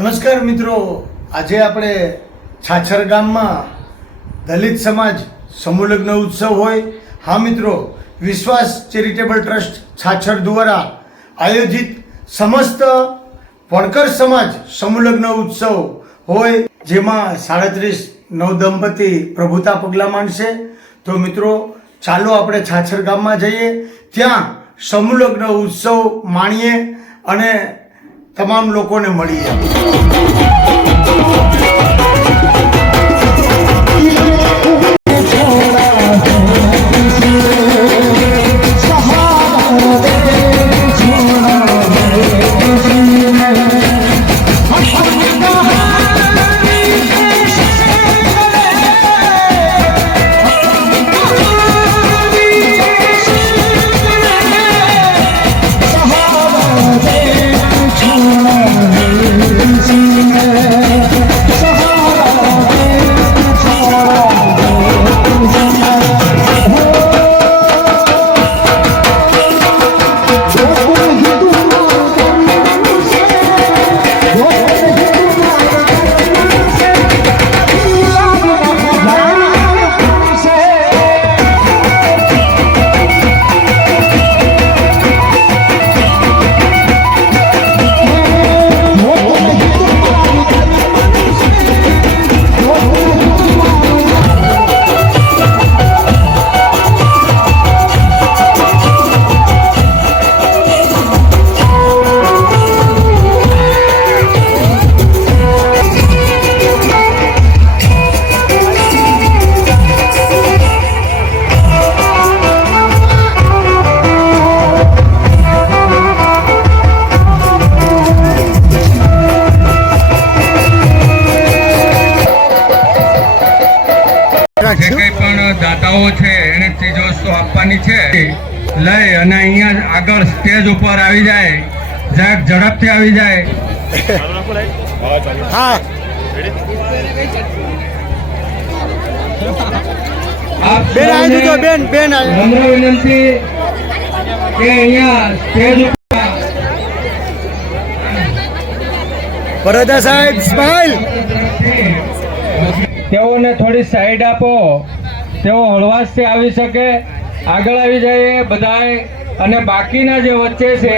નમસ્કાર મિત્રો. આજે આપણે છાછર ગામમાં દલિત સમાજ સમૂહલગ્ન ઉત્સવ હોય. હા મિત્રો, વિશ્વાસ ચેરિટેબલ ટ્રસ્ટ છાછર દ્વારા આયોજિત સમસ્ત વણકર સમાજ સમૂહલગ્ન ઉત્સવ હોય, જેમાં સાડત્રીસ નવદંપતી પ્રભુતા પગલાં માંડશે. તો મિત્રો, ચાલો આપણે છાછર ગામમાં જઈએ. ત્યાં સમૂહલગ્ન ઉત્સવ માણીએ અને તમામ લોકોને મળી જે દાતાઓ છે એને ચીજવસ્તુ આપવાની છે. લઈ અને અહીંયા આગળ સ્ટેજ ઉપર આવી જાય જરાક ઝડપથી આવી જાય. બેન આવી જજો બેન બેન નમ્ર વિનંતી કે અહીંયા સ્ટેજ ઉપર વરદા સાહેબ સ્માઈલ તેઓને થોડી સાઈડ આપો. તેઓ હળવાશથી આવી શકે આગળ આવી જાય બધાય. અને બાકીના જે વચ્ચે છે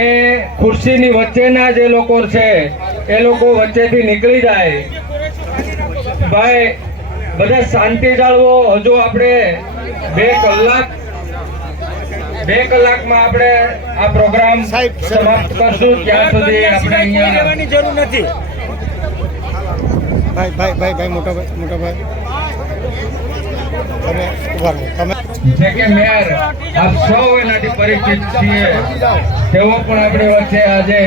એ ખુરશીની વચ્ચેના જે લોકો છે એ લોકો વચ્ચેથી નીકળી જાય. ભાઈ બધા શાંતિ જાળવો. હજુ આપણે બે કલાક બે કલાકમાં આપણે આ પ્રોગ્રામ સાહેબ, સમાપ્ત કરશું. ત્યાં સુધી આપણે અહીંયા જરૂર નથી. ભાઈ ભાઈ ભાઈ ભાઈ મોટા ભાઈ મોટા ભાઈ. તમે ઊભા તમે જે કે મેયર, આપ સૌ એનાથી પરિચિત છીએ. તેઓ પણ આપણી વચ્ચે આજે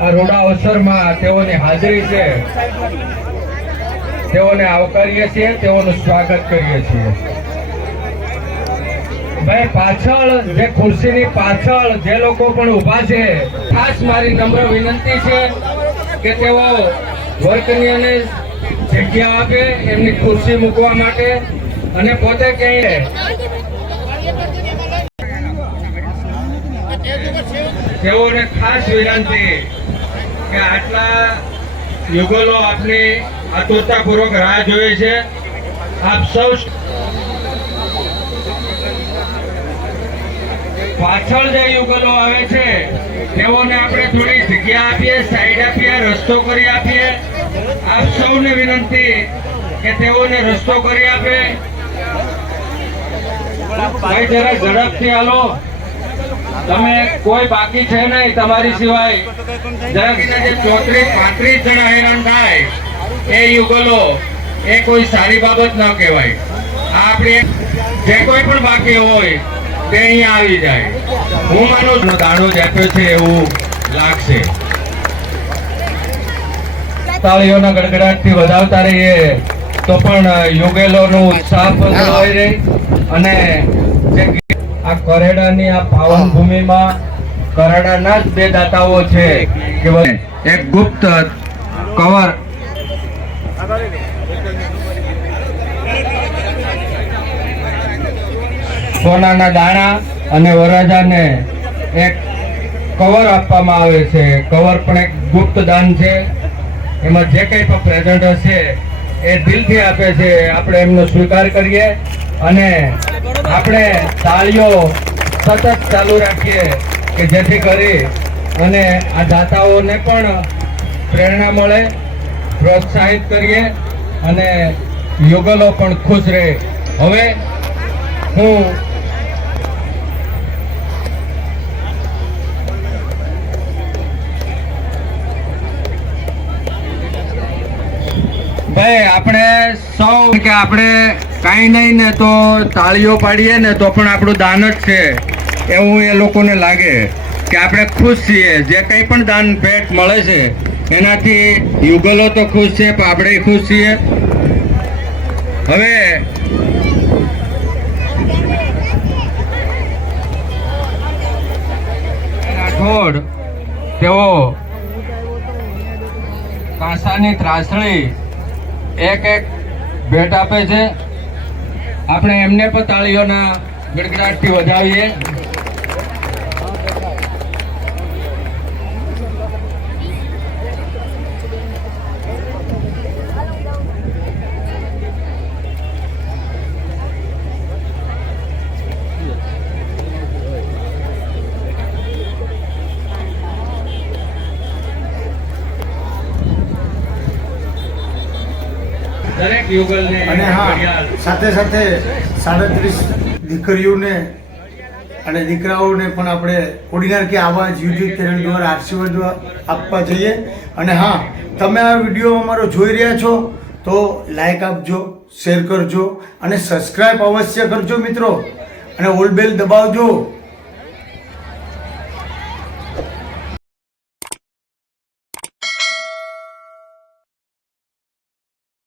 આ રોડા અવસરમાં તેઓની હાજરી છે. તેઓને આવકારીએ છીએ, તેઓનું સ્વાગત કરીએ છીએ. ભાઈ, પાછળ જે ખુરશીની પાછળ જે લોકો પણ ઊભા છે, ખાસ મારી નમ્ર વિનંતી છે કે તેઓ વર્કનીઓને જગ્યા આપે, એમની ખુરશી મૂકવા માટે અને પોતે ક્યાંય તેઓને ખાસ વિનંતી કે આટલા યુગલો આપની આતુરતાપૂર્વક રાહ જોઈએ છે. આપ સૌ પાછળ જે યુગલો આવે છે, તેઓને આપણે થોડી જગ્યા આપીએ સાઈડ આપીએ, રસ્તો કરી આપીએ. આપ સૌને વિનંતી કે તેઓને રસ્તો કરી આપે. ભાઈ, જરા ઝડપથી હાલો. તમે કોઈ બાકી છે નહીં તમારી સિવાય. જે ચોત્રીસ, પાંત્રીસ જણા હેરાન થાય, એ યુગલો, એ કોઈ સારી બાબત ન કહેવાય. આપણે જે કોઈ પણ બાકી હોય, તે અહીં આવી જાય. હું માનું દાડો જાપ્યો છે એવું લાગશે. તાળીઓના ગડગડાટથી વધાવતા રહીએ. તો પણ યુગેલોનું ઉત્સાહ પણ રહે અને આ કરેડાની આ પાવન ભૂમિમાં કરેડાના જ બે દાતાઓ છે કે એક ગુપ્ત કવર. સોનાના દાણા અને વરરાજાને એક કવર આપવામાં આવે છે. કવર પણ એક ગુપ્ત દાન છે. એમાં જે કંઈ પણ પ્રેઝન્ટ હશે એ દિલથી આપે છે, આપણે એમનો સ્વીકાર કરીએ અને આપણે તાળીઓ સતત ચાલુ રાખીએ કે જેથી કરી અને આ દાતાઓને પણ પ્રેરણા મળે, પ્રોત્સાહિત કરીએ અને યુગલો પણ ખુશ રહે. હવે હું ભાઈ, આપણે સૌ કે આપણે કાંઈ નહીં ને તો તાળીઓ પાડીએ ને તો પણ આપણું દાન જ છે. એવું એ લોકોને લાગે કે આપણે ખુશ છીએ. જે કંઈ પણ દાન ભેટ મળે છે, એનાથી યુગલો તો ખુશ છે, પણ આપણે ખુશ છીએ. હવે રાઠોડ, તેઓ કાંસાની ત્રાસળી એક એક ભેટ આપે છે. આપણે એમને પણ તાળીઓના ગડગડાટથી વધાવીએ. અને હા સાથે સાથે સાડત્રીસ દીકરીઓને અને દીકરાઓને પણ આપણે કોડીનાર કે આવા યુટ્યુબ ચેનલ દ્વારા આશીર્વાદ આપવા જઈએ. અને હા તમે આ વીડિયો અમારો જોઈ રહ્યા છો તો લાઈક આપજો શેર કરજો અને સબસ્ક્રાઈબ અવશ્ય કરજો મિત્રો. અને ઓલ બેલ દબાવજો.